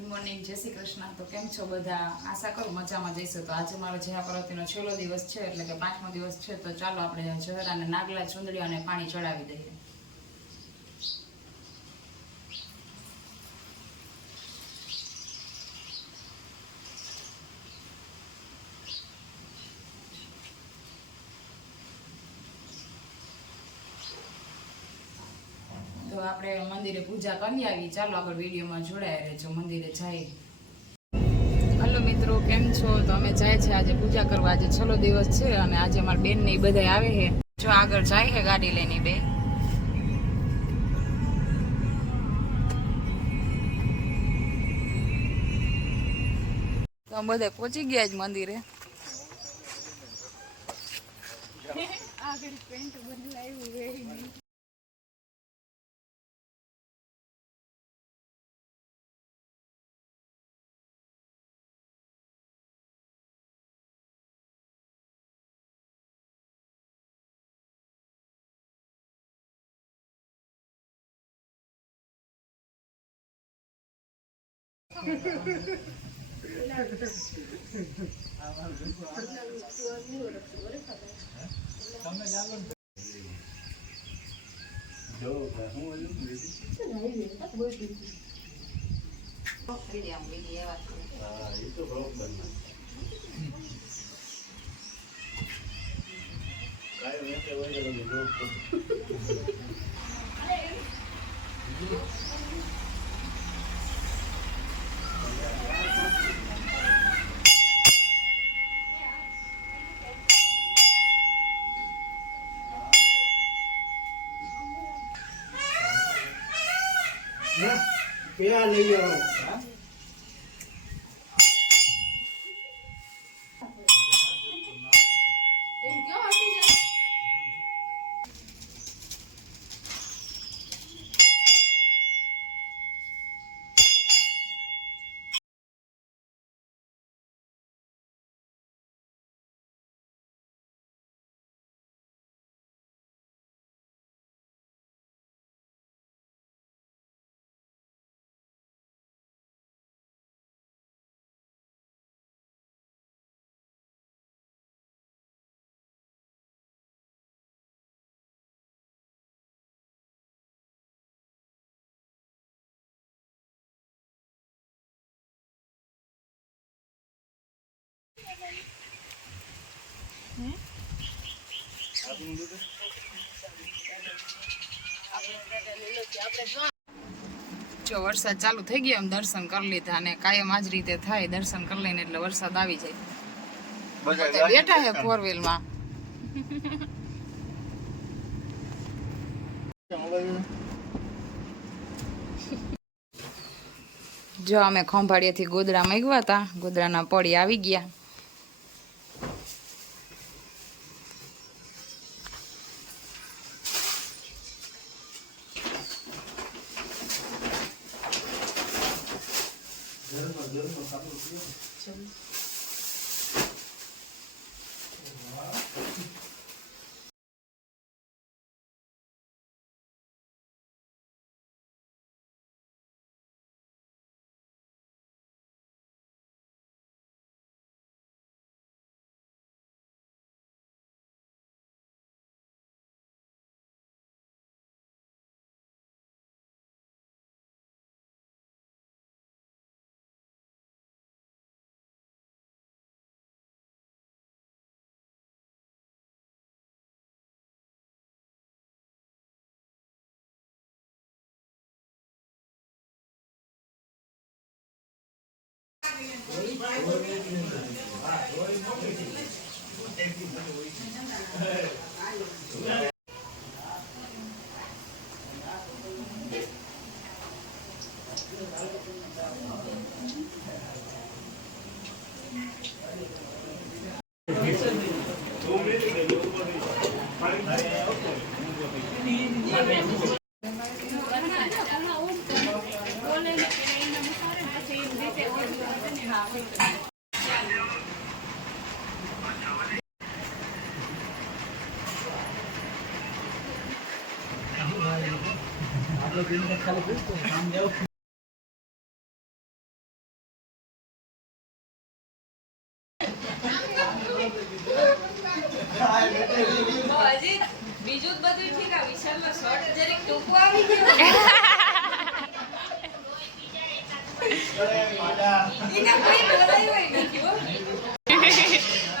Good morning, જય શ્રી કૃષ્ણ। તો કેમ છો બધા? આશા કરું મજામાં જઈશું। તો આજે મારો જયા પર્વતીનો છેલ્લો દિવસ છે, એટલે કે 5મો દિવસ છે। તો ચાલો આપણે જહરાને નાગલા, ચુંદડી અને પાણી ચડાવી દઈએ। તો આપણે મંદિરે પૂજા કરી આવી। ચાલો આગળ વિડીયોમાં જોડાયા રહેજો। મંદિરે જઈએ। હલો મિત્રો, કેમ છો? તો અમે જાય છે આજે પૂજા કરવા। આજે છેલ્લો દિવસ છે અને આજે અમારા બેન ને બધા આવે છે। જો આગળ જાય છે ગાડી લઈને બે। તો અમે બધા પહોંચી ગયા જ મંદિરે। આગળ પેન્ટ બદલાયું। क्या नहीं हो જો વરસાદ ચાલુ થઈ ગયો, એમ દર્શન કરી લીધા અને કાયમ આજ રીતે થાય। દર્શન કરી લઈને એટલે વરસાદ આવી જાય। બેઠા છે 4 વ્હીલમાં। જો અમે ખંભાળિયાથી ગોદડા માંગ્યા હતા, ગોદડાના પડી આવી ગયા। आप लोग खाली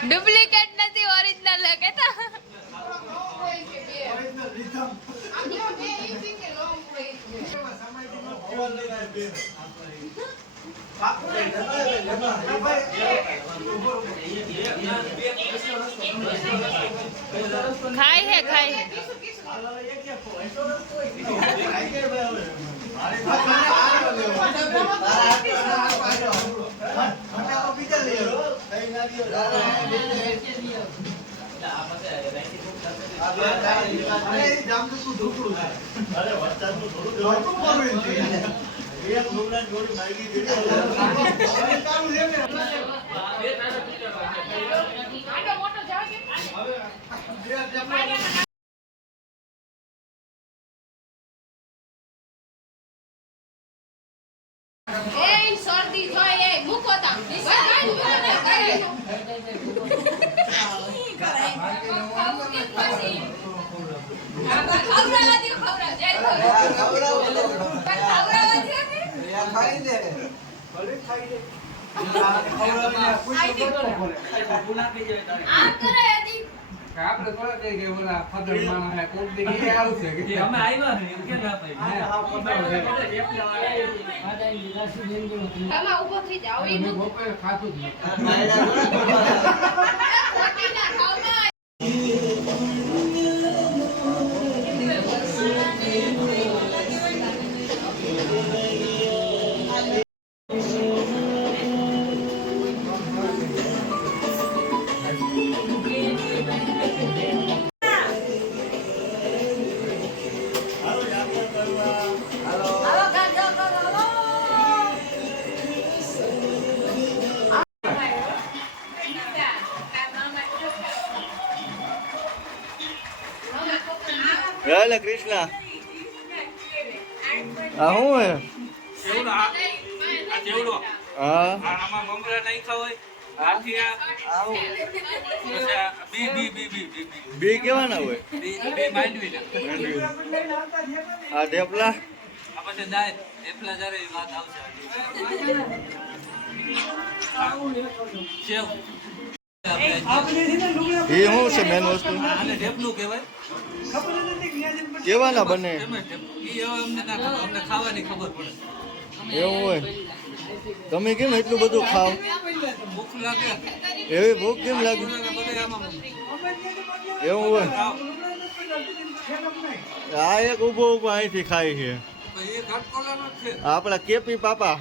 ડુપ્લિકેટ નથી, ઓરિજિનલ કેતા. ખાય હે ખાય હે. એ શરદી જોઈ એ મૂકો તા આપણે થોડા કઈ કે ઓલા ફાધર માણા હે કોક દી કે આવશે કે અમે આવ્યા ને એમ કે ના ભાઈ આમાં ઊભો થઈ જાવ ઈ મેં બપોરે ખાધું જ ખોટી ના ખાવમાં રાધે કૃષ્ણ. આ શું હે? હા બી કેવાના હોય? આ ઢેપલા એ શું છે મેન વસ્તુ? કેવાના બને એવું હોય? તમે કેમ એટલું બધું ખાવ? એવી ભૂખ કેમ લાગે? એવું હોય? આ એક ઉભો ઉભો અહીંથી ખાય છે આપડા કેપી પાપા.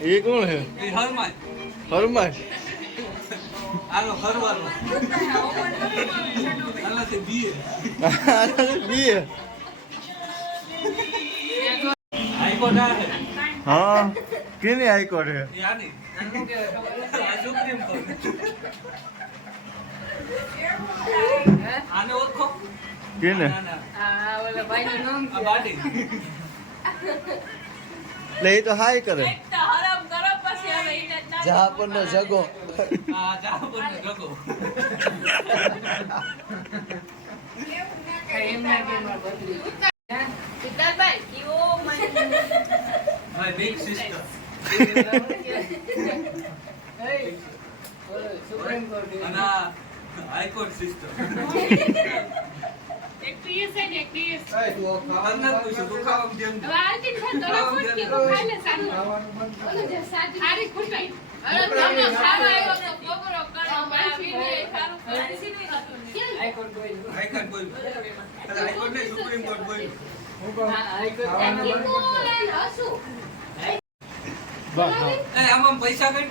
એ કોણ છે? હરમાય. બીએ હા કેની હાઈકોર્ટ છે? કેને લે એ તો હાઈ કરે જહાપર નો જગો. હાઈકોર્ટ સિસ્ટમ આમાં પૈસા કઈ